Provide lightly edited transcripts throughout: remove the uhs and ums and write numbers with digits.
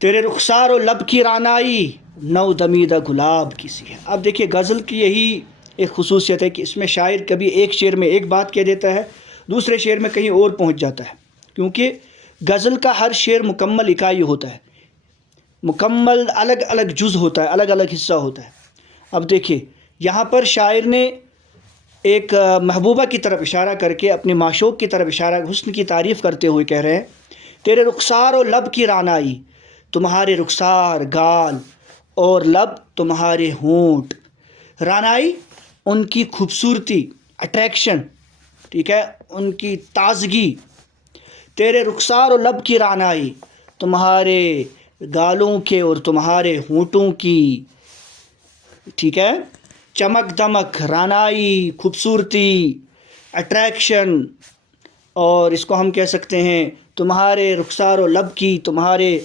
تیرے رخسار و لب کی رعنائی نو دمیدہ گلاب کی سی ہے۔ اب دیکھیے غزل کی یہی ایک خصوصیت ہے کہ اس میں شاعر کبھی ایک شعر میں ایک بات کہہ دیتا ہے، دوسرے شعر میں کہیں اور پہنچ جاتا ہے، کیونکہ غزل کا ہر شعر مکمل اکائی ہوتا ہے، مکمل الگ الگ جز ہوتا ہے، الگ الگ حصہ ہوتا ہے۔ اب دیکھیے یہاں پر شاعر نے ایک محبوبہ کی طرف اشارہ کر کے اپنے معشوق کی طرف اشارہ، حسن کی تعریف کرتے ہوئے کہہ رہے ہیں تیرے رخسار و لب کی رعنائی، تمہارے رخسار گال اور لب تمہارے ہونٹ، رعنائی ان کی خوبصورتی، اٹریکشن، ٹھیک ہے، ان کی تازگی، تیرے رخسار و لب کی رعنائی، تمہارے گالوں کے اور تمہارے ہونٹوں کی، ٹھیک ہے، چمک دمک، رعنائی، خوبصورتی، اٹریکشن، اور اس کو ہم کہہ سکتے ہیں تمہارے رخسار و لب کی، تمہارے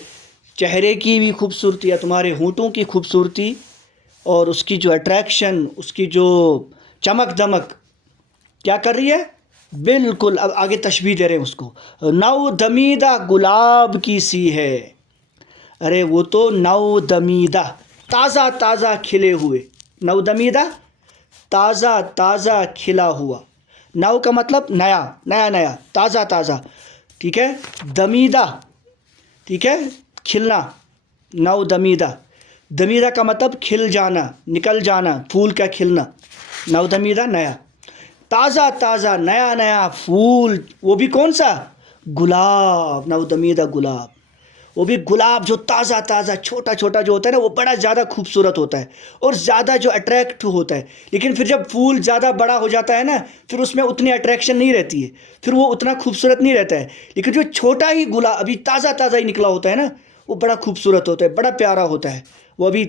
چہرے کی بھی خوبصورتی یا تمہارے ہونٹوں کی خوبصورتی، اور اس کی جو اٹریکشن، اس کی جو چمک دمک کیا کر رہی ہے، بالکل اب آگے تشبیہ دے رہے ہیں اس کو، نو دمیدہ گلاب کی سی ہے۔ ارے وہ تو نو دمیدہ، تازہ تازہ کھلے ہوئے، نو دمیدہ تازہ تازہ کھلا ہوا، نو کا مطلب نیا نیا نیا، تازہ تازہ، ٹھیک ہے، دمیدہ، ٹھیک ہے، کھلنا، نو دمیدہ، دمیدہ کا مطلب کھل جانا، نکل جانا، پھول کا کھلنا، نو دمیدہ نیا، تازہ تازہ نیا نیا پھول، وہ بھی کون سا، گلاب، نو دمیدہ گلاب، وہ بھی گلاب جو تازہ تازہ چھوٹا چھوٹا جو ہوتا ہے نا، وہ بڑا زیادہ خوبصورت ہوتا ہے اور زیادہ جو اٹریکٹ ہوتا ہے، لیکن پھر جب پھول زیادہ بڑا ہو جاتا ہے نا، پھر اس میں اتنی اٹریکشن نہیں رہتی ہے، پھر وہ اتنا خوبصورت نہیں رہتا ہے، لیکن جو چھوٹا ہی گلاب ابھی تازہ تازہ ہی نکلا ہوتا ہے نا، وہ بڑا خوبصورت ہوتا ہے، بڑا پیارا ہوتا ہے، وہ ابھی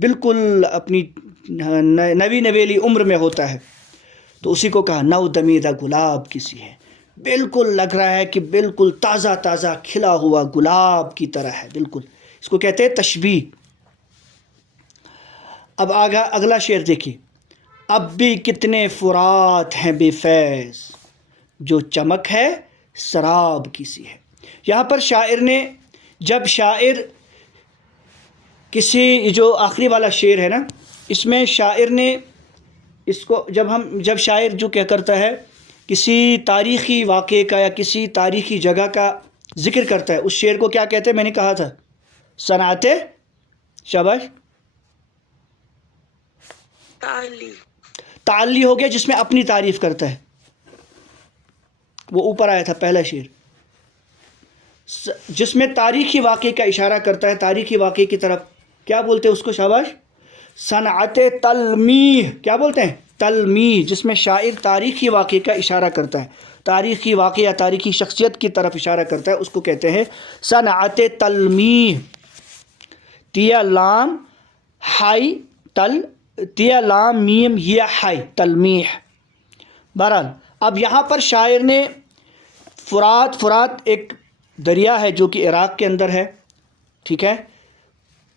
بالکل اپنی نوی نویلی عمر میں ہوتا ہے، تو اسی کو کہا نو دمیدہ گلاب کی سی ہے، بالکل لگ رہا ہے کہ بالکل تازہ تازہ کھلا ہوا گلاب کی طرح ہے، بالکل، اس کو کہتے ہیں تشبیہ۔ اب اگلا شعر دیکھیے، اب بھی کتنے فرات ہیں بے فیض، جو چمک ہے سراب کی سی ہے۔ یہاں پر شاعر نے، جب شاعر کسی، جو آخری والا شعر ہے نا، اس میں شاعر نے اس کو جب شاعر جو کیا کرتا ہے، کسی تاریخی واقعے کا یا کسی تاریخی جگہ کا ذکر کرتا ہے، اس شعر کو کیا کہتے ہیں، میں نے کہا تھا، صنعت، شاباش، تعلی ہو گیا، جس میں اپنی تعریف کرتا ہے، وہ اوپر آیا تھا پہلا شعر، جس میں تاریخی واقعے کا اشارہ کرتا ہے، تاریخی واقعے کی طرف کیا بولتے ہیں اس کو، شاباش، صنعت تلمیح، کیا بولتے ہیں، تلمیح، جس میں شاعر تاریخی واقعے کا اشارہ کرتا ہے، تاریخی واقعہ یا تاریخی شخصیت کی طرف اشارہ کرتا ہے، اس کو کہتے ہیں صنعت تلمیح، تیا لام ہائی تل، تیا لام میم یا ہائی، تلمیح۔ بہرحال اب یہاں پر شاعر نے فرات ایک دریا ہے جو کہ عراق کے اندر ہے، ٹھیک ہے،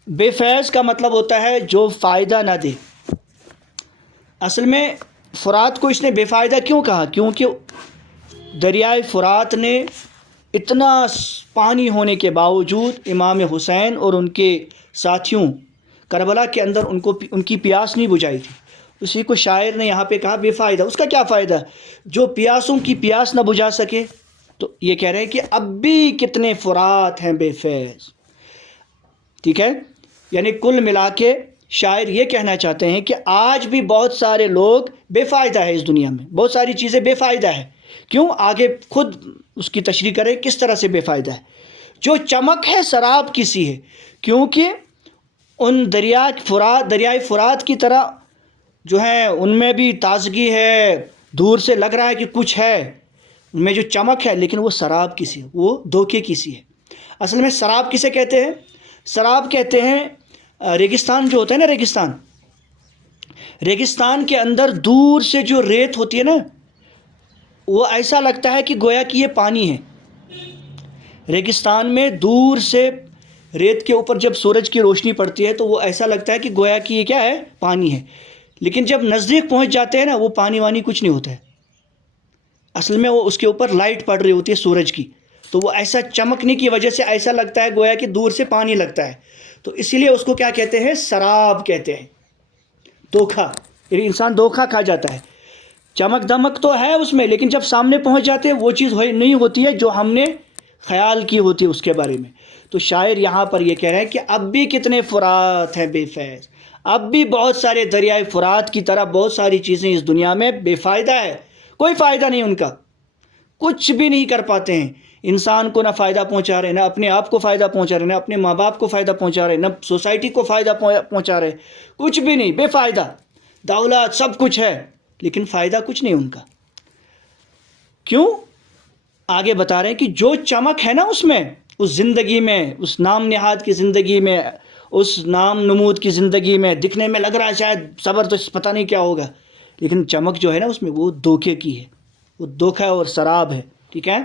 بے فیض کا مطلب ہوتا ہے جو فائدہ نہ دے۔ اصل میں فرات کو اس نے بے فائدہ کیوں کہا، کیونکہ دریائے فرات نے اتنا پانی ہونے کے باوجود امام حسین اور ان کے ساتھیوں کربلا کے اندر ان کی پیاس نہیں بجھائی تھی، اسی کو شاعر نے یہاں پہ کہا بے فائدہ۔ اس کا کیا فائدہ، جو پیاسوں کی پیاس نہ بجھا سکے، تو یہ کہہ رہے ہیں کہ اب بھی کتنے فرات ہیں بے فیض، ٹھیک ہے، یعنی کل ملا کے شاعر یہ کہنا چاہتے ہیں کہ آج بھی بہت سارے لوگ بے فائدہ ہے، اس دنیا میں بہت ساری چیزیں بے فائدہ ہے۔ کیوں، آگے خود اس کی تشریح کریں کس طرح سے بے فائدہ ہے۔ جو چمک ہے سراب کی سی ہے، کیونکہ ان دریائے فرات کی طرح جو ہے ان میں بھی تازگی ہے، دور سے لگ رہا ہے کہ کچھ ہے، ان میں جو چمک ہے، لیکن وہ سراب کی سی ہے، وہ دھوکے کی سی ہے۔ اصل میں سراب کسے کہتے ہیں، سراب کہتے ہیں ریگستان جو ہوتا ہے نا، ریگستان کے اندر دور سے جو ریت ہوتی ہے نا، وہ ایسا لگتا ہے کہ گویا کہ یہ پانی ہے۔ ریگستان میں دور سے ریت کے اوپر جب سورج کی روشنی پڑتی ہے تو وہ ایسا لگتا ہے کہ گویا کہ یہ کیا ہے، پانی ہے، لیکن جب نزدیک پہنچ جاتے ہیں نا، وہ پانی وانی کچھ نہیں ہوتا ہے، اصل میں وہ اس کے اوپر لائٹ پڑ رہی ہوتی ہے سورج کی، تو وہ ایسا چمکنے کی وجہ سے ایسا لگتا ہے گویا کہ دور سے پانی لگتا ہے، تو اس لیے اس کو کیا کہتے ہیں؟ سراب کہتے ہیں، دھوکا، یعنی انسان دھوکا کھا جاتا ہے۔ چمک دمک تو ہے اس میں، لیکن جب سامنے پہنچ جاتے ہیں وہ چیز نہیں ہوتی ہے جو ہم نے خیال کی ہوتی ہے اس کے بارے میں۔ تو شاعر یہاں پر یہ کہہ رہے ہیں کہ اب بھی کتنے فرات ہیں بے فیض، اب بھی بہت سارے دریائے فرات کی طرح بہت ساری چیزیں اس دنیا میں بے فائدہ ہے، کوئی فائدہ نہیں ان کا، کچھ بھی نہیں کر پاتے ہیں، انسان کو نہ فائدہ پہنچا رہے، نہ اپنے آپ کو فائدہ پہنچا رہے، نہ اپنے ماں باپ کو فائدہ پہنچا رہے، نہ سوسائٹی کو فائدہ پہنچا رہے، کچھ بھی نہیں، بے فائدہ، دولت سب کچھ ہے لیکن فائدہ کچھ نہیں ان کا۔ کیوں؟ آگے بتا رہے ہیں کہ جو چمک ہے نا اس میں، اس زندگی میں، اس نام نہاد کی زندگی میں، اس نام نمود کی زندگی میں، دکھنے میں لگ رہا ہے شاید زبردست پتہ نہیں کیا ہوگا، لیکن چمک جو ہے نا اس میں وہ دھوکے کی ہے، وہ دھوکہ اور سراب ہے، ٹھیک ہے۔